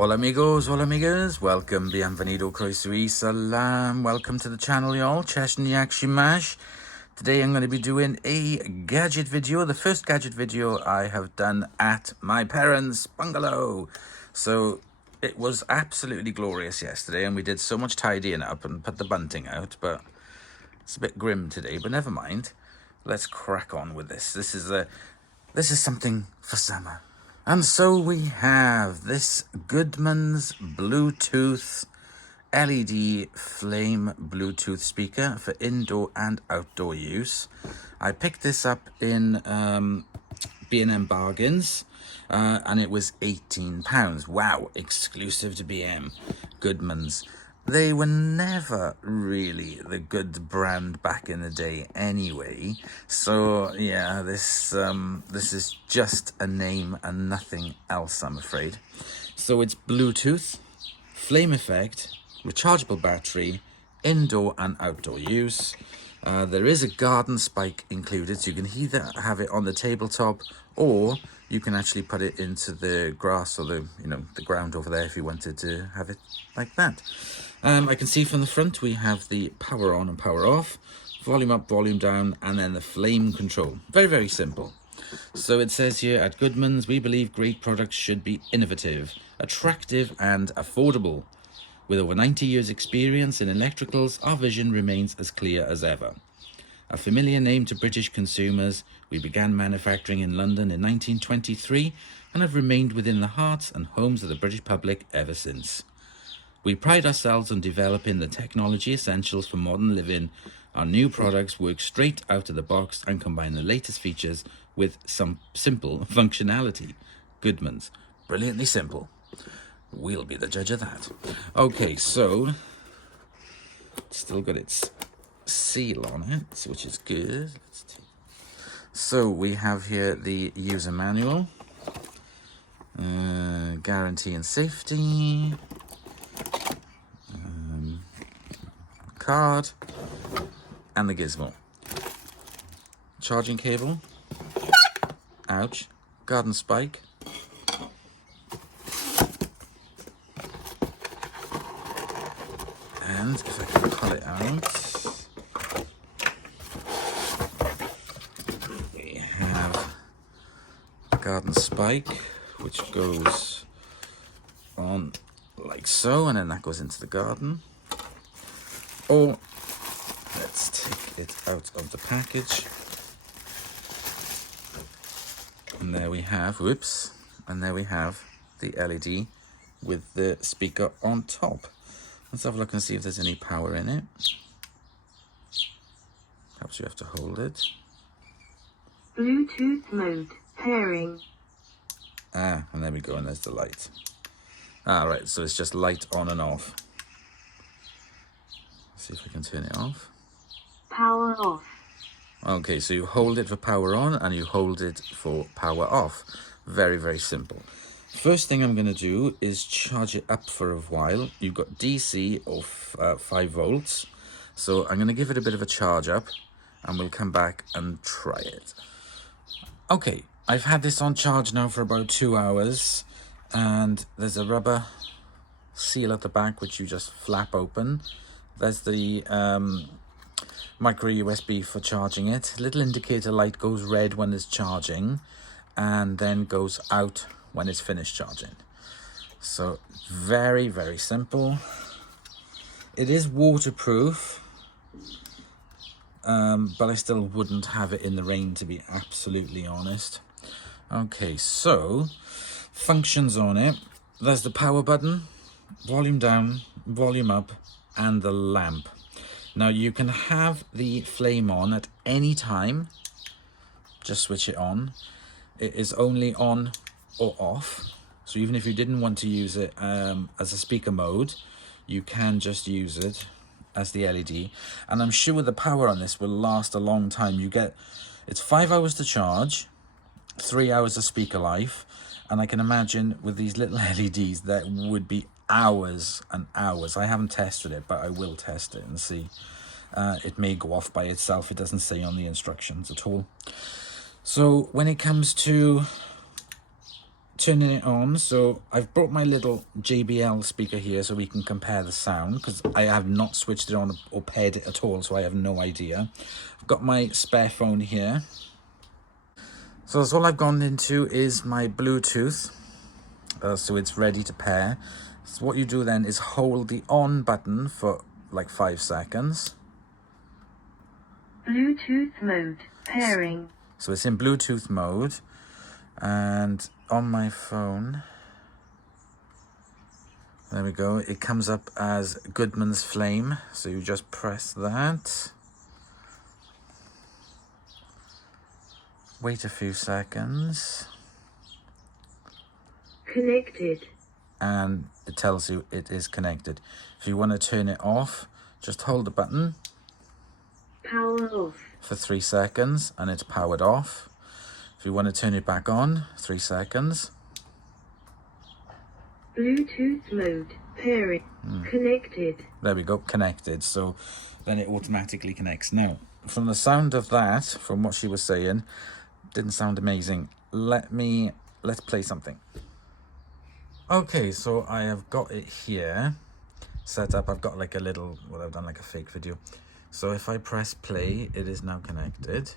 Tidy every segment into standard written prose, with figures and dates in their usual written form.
Hola amigos, hola amigas, welcome, bienvenido, croeso salam, welcome to the channel y'all, Cheshniak Shimash. Today I'm going to be doing a gadget video, the first gadget video I have done at my parents' bungalow. So it was absolutely glorious yesterday and we did so much tidying up and put the bunting out, but it's a bit grim today, but never mind. Let's crack on with this. This is something for summer. And so we have this Goodmans Bluetooth LED flame Bluetooth speaker for indoor and outdoor use. I picked this up in B&m bargains and it was £18. Wow, exclusive to B&m. Goodmans. They were never really the good brand back in the day anyway. So yeah, this is just a name and nothing else, I'm afraid. So it's Bluetooth, flame effect, rechargeable battery, indoor and outdoor use. There is a garden spike included, so you can either have it on the tabletop or you can actually put it into the grass or the ground over there if you wanted to have it like that. I can see from the front we have the power on and power off, volume up, volume down, and then the flame control. Very, very simple. So it says here, at Goodmans, we believe great products should be innovative, attractive, and affordable. With over 90 years experience in electricals, our vision remains as clear as ever. A familiar name to British consumers, we began manufacturing in London in 1923 and have remained within the hearts and homes of the British public ever since. We pride ourselves on developing the technology essentials for modern living. Our new products work straight out of the box and combine the latest features with some simple functionality. Goodmans, brilliantly simple. We'll be the judge of that. Okay, so it's still got its seal on it, which is good. So we have here the user manual, guarantee and safety, card, and the gizmo. Charging cable, ouch, garden spike, and if I can pull it out, we have a garden spike which goes on like so, and then that goes into the garden. Or let's take it out of the package, and there we have, whoops, and there we have the LED with the speaker on top. Let's have a look and see if there's any power in it. Perhaps you have to hold it. Bluetooth mode, pairing. And there we go, and there's the light. Right, so it's just light on and off. Let's see if we can turn it off. Power off. Okay, so you hold it for power on and you hold it for power off. Very, very simple. First thing I'm going to do is charge it up for a while. You've got DC of 5 volts. So I'm going to give it a bit of a charge up and we'll come back and try it. Okay, I've had this on charge now for about 2 hours and there's a rubber seal at the back which you just flap open. There's the micro USB for charging it. Little indicator light goes red when it's charging and then goes out when it's finished charging. So very, very simple. It is waterproof, but I still wouldn't have it in the rain, to be absolutely honest. Okay, so functions on it. There's the power button, volume down, volume up, and the lamp. Now you can have the flame on at any time. Just switch it on. It is only on or off. So even if you didn't want to use it as a speaker mode, you can just use it as the LED. And I'm sure the power on this will last a long time. It's 5 hours to charge, 3 hours of speaker life, and I can imagine with these little LEDs that would be hours and hours. I haven't tested it, but I will test it and see. It may go off by itself. It doesn't say on the instructions at all. So when it comes to turning it on. So I've brought my little JBL speaker here so we can compare the sound, because I have not switched it on or paired it at all, so I have no idea. I've got my spare phone here. So that's all I've gone into is my Bluetooth, so it's ready to pair. So what you do then is hold the on button for like 5 seconds. Bluetooth mode. Pairing. So it's in Bluetooth mode, and on my phone, there we go, it comes up as Goodman's Flame. So you just press that. Wait a few seconds. Connected. And it tells you it is connected. If you want to turn it off, just hold the button. Power off. For 3 seconds and it's powered off. If you want to turn it back on, 3 seconds. Bluetooth mode. Pairing. Connected. There we go, connected. So then it automatically connects. Now, from the sound of that, from what she was saying, didn't sound amazing. Let's play something. Okay, so I have got it here set up. I've got like a little, well, I've done like a fake video. So if I press play, it is now connected.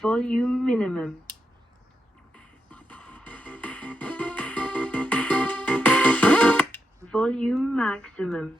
Volume minimum. Volume maximum.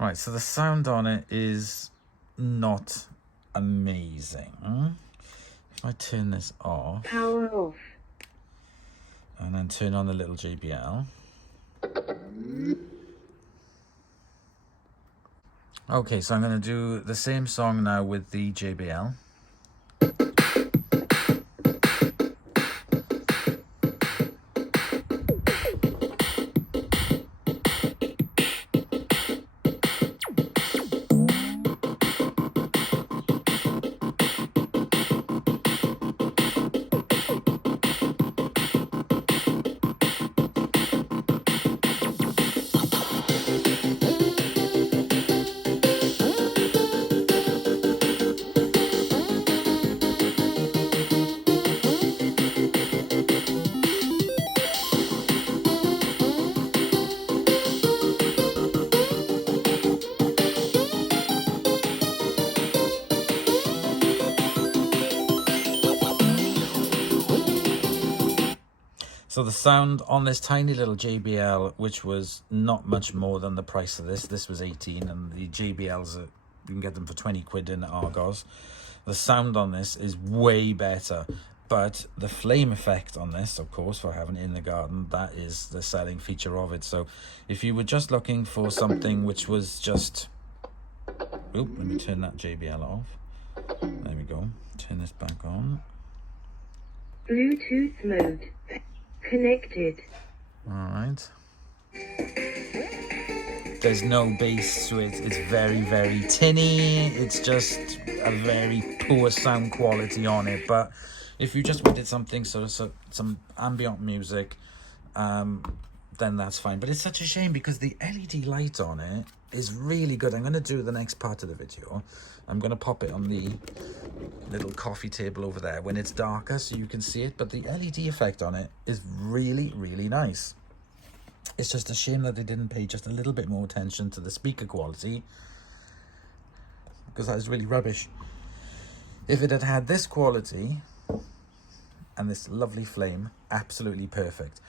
Right, so the sound on it is not amazing. If I turn this off, Power off. and then turn on the little JBL. Okay, so I'm going to do the same song now with the JBL. So the sound on this tiny little JBL, which was not much more than the price of this was 18, and the JBLs, you can get them for 20 quid in Argos. The sound on this is way better, but the flame effect on this, of course, for having it in the garden, that is the selling feature of it. So if you were just looking for something which was just, let me turn that JBL off. There we go. Turn this back on. Bluetooth mode. Connected. All right. There's no bass to it. It's very, very tinny. It's just a very poor sound quality on it. But if you just wanted something sort of some ambient music, then that's fine. But it's such a shame because the LED light on it is really good. I'm going to do the next part of the video. I'm going to pop it on the little coffee table over there when it's darker so you can see it. But the LED effect on it is really, really nice. It's just a shame that they didn't pay just a little bit more attention to the speaker quality, because that is really rubbish. If it had had this quality and this lovely flame, absolutely perfect.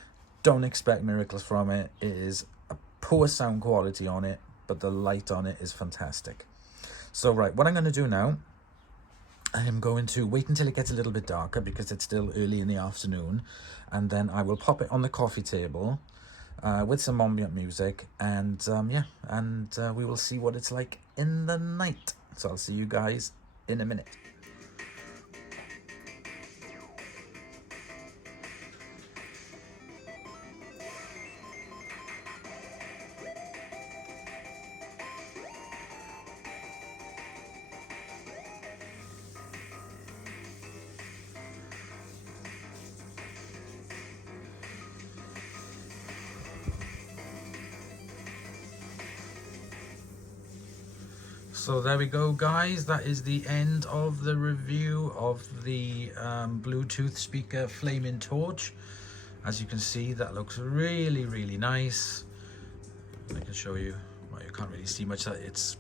Don't expect miracles from it. It is a poor sound quality on it, but the light on it is fantastic. So right, what I'm going to do now, I am going to wait until it gets a little bit darker because it's still early in the afternoon, and then I will pop it on the coffee table with some ambient music, and we will see what it's like in the night. So I'll see you guys in a minute. So there we go, guys. That is the end of the review of the Bluetooth speaker Flaming Torch. As you can see, that looks really, really nice. I can show you. Well, you can't really see much. It's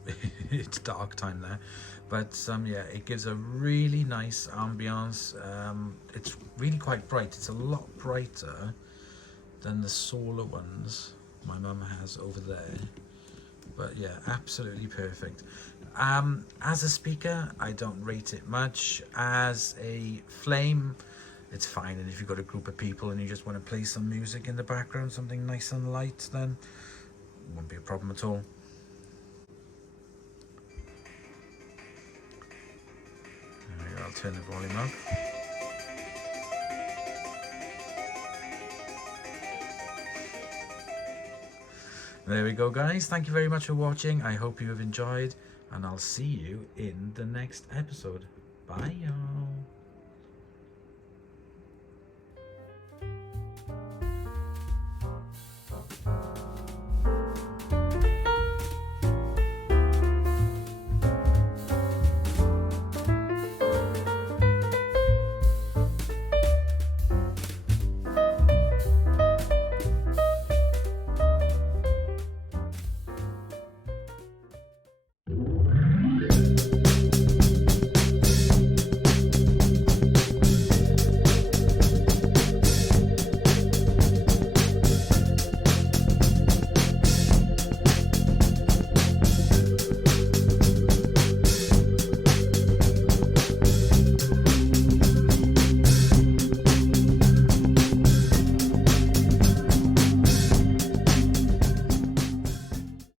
it's dark time there, but yeah, it gives a really nice ambiance. It's really quite bright. It's a lot brighter than the solar ones my mum has over there. But yeah, absolutely perfect. As a speaker, I don't rate it much. As a flame, it's fine. And if you've got a group of people and you just want to play some music in the background, something nice and light, then it won't be a problem at all. I'll turn the volume up. There we go, guys. Thank you very much for watching. I hope you have enjoyed, and I'll see you in the next episode. Bye, y'all.